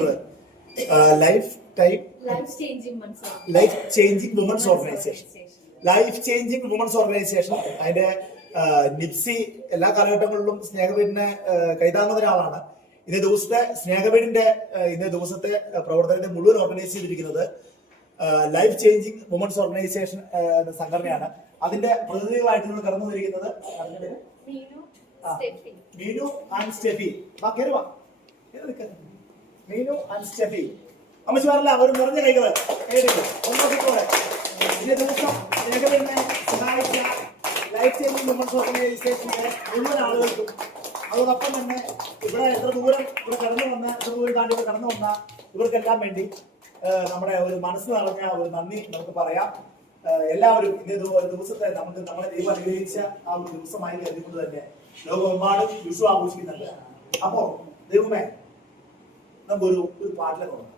Life changing women's organisation അതിന്റെ നിപ്സി എല്ലാ കാലഘട്ടങ്ങളിലും സ്നേഹവീടിനെ കൈതാങ്ങുന്ന ഒരാളാണ്. ഇന്നേ ദിവസത്തെ പ്രവർത്തനത്തെ മുഴുവൻ ഓർഗനൈസ് ചെയ്തിരിക്കുന്നത് ലൈഫ് ചേഞ്ചിങ് വുമൻസ് ഓർഗനൈസേഷൻ എന്ന സംഘടനയാണ്. അതിന്റെ പ്രതിനിധികളായിട്ട് നമ്മൾ കടന്നു വന്നിരിക്കുന്നത് Meenu and Steffi. Meenu and Steffi അമ്മച്ചിമാരല്ല, അവർ നിറഞ്ഞ കൈകള് ഒന്നോടെ ഇന്നേ ദിവസം സ്നേഹവീടിനെ സഹായിച്ച ലൈഫ് ചേഞ്ചിങ് വുമൻസ് ഓർഗനൈസേഷന്റെ മുഴുവൻ ആളുകൾക്കും അതോടൊപ്പം തന്നെ ഇവിടെ എത്ര ദൂരം താണ്ടി ഇവിടെ കടന്നു വന്ന ഇവർക്കെല്ലാം വേണ്ടി നമ്മുടെ ഒരു മനസ്സ് നിറഞ്ഞ ഒരു നന്ദി നമുക്ക് പറയാം. എല്ലാവരും ഇന്നേ ദിവസത്തെ നമ്മളെ ദൈവം അനുഗ്രഹിച്ച ആ ഒരു ദിവസമായി കരുതിക്കൊണ്ട് തന്നെ ലോകമെമ്പാടും വിഷു ആഘോഷിക്കുന്നുണ്ട്. അപ്പോ ദൈവമേ നമുക്കൊരു പാട്ടിലെ തുടങ്ങാം.